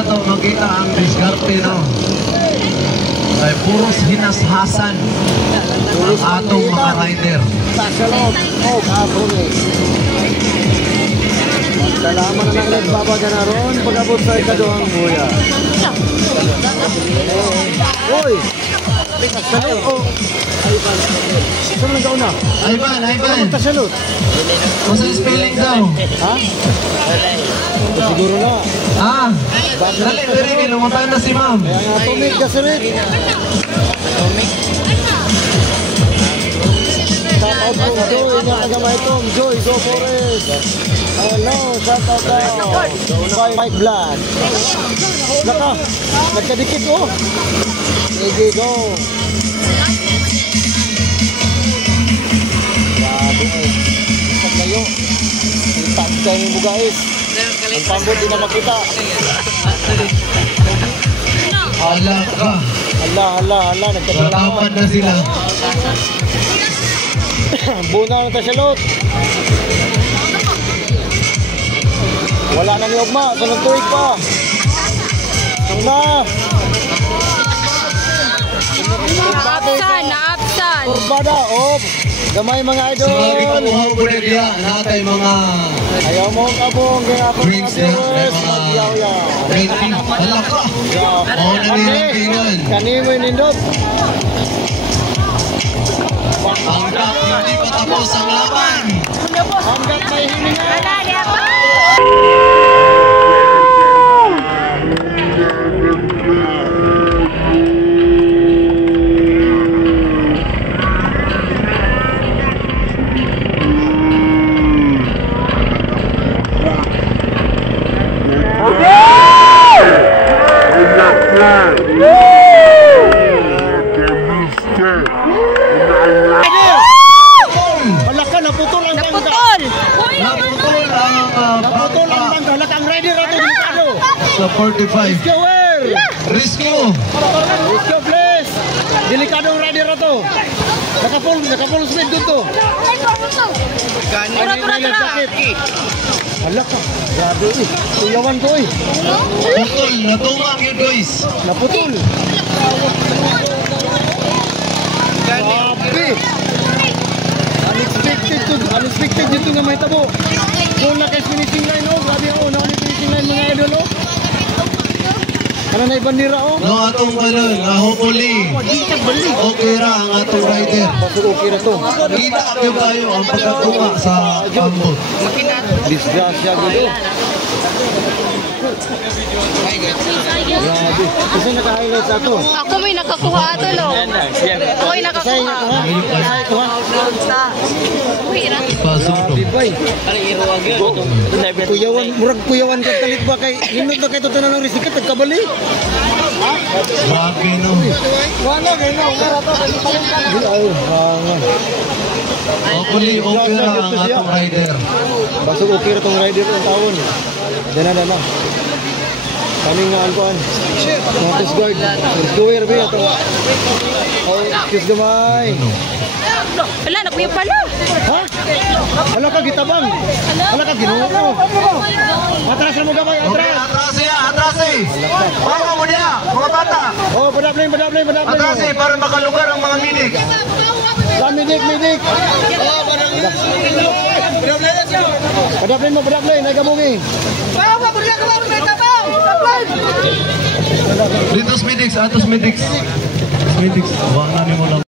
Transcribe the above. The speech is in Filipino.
na to, makita ang diskarte, no? Ay puros hinashasan ang atong mga rider. Salamat na lang nagbabada na ron pag-abot sa ikaduhang buya. Uy! Salud! Oh! Saan lang daw na? Ivan! Salud! Kung sa spelling daw? Ha? Siguro na. Dali, dali, lumuntahan na si ma'am. Kaya nga tumig ka sa rin. Shout out po Joy, nakagamay itong Joy, go Forest. Hello, shout out daw. Mike Blood. Nagkadikit oh. Sige, go. Grabe eh. Isang layo. Tantay mo guys. Ang pambot din na makita. Hala ka. Hala. Nagkatapan na sila. Buna na tayo salot. Wala na ni Ogma. Sunod tuwig pa. Ogma. Naapsan. Kurbada. Gamay mga idol. Sorry ka mo po na diya. Natay mga ayaw mo kabong. drinks niya. May mga green tea. Hala ka. Oo na nilantingan. Kanimo yung nindot. Hanggang hindi pa tapos ang laban. Hanggang may hininga. Wala niya pa. Naputol ang bangka. Lakang rider ato delikado. Sa 45. Rescue. Rescue please. Delikado ang rider ato. Naka-full speed dito. Hala ka. Grabe eh. Tuyawan ko eh. Putol. Natumang yun guys. Naputol. Grabe. Unexpected dito nga may tabo. Doon na kay finishing line grabe naon finishing line mga idol Ano na ibandira No atong kanon, hopefully. Okay ra ang atong rider. Okay na to. Kita kayo tayo ang pagkatunga sa pambot. Disgrasya gulo. Grabe. Kasi naka-highlight ato. Ako may nakakuha ato no. Ako may nakakuha. Pasok to. Kuyawan ka talit ba kay hinod na kay tutunan ng risikat nagkabali. Grabe no. Wala kay no. Hopefully okay ra ang atong rider. Basog okay ra tong rider ng taon. Dana. Kami nga alkuan. Notice guard. Square ba ito? Kiss gamay. Wala, nakuya pala. Ha? Wala ka gitabang. Wala ka ginuo. Atras mo gamay, atras. Atras eh. Bawa mo niya, mga bata. Padapling. Atras eh, para makalugar ang mga minik. Midik. Padapling, nagabungi. Dito Smedix, atos Smedix. Wala na mo lang.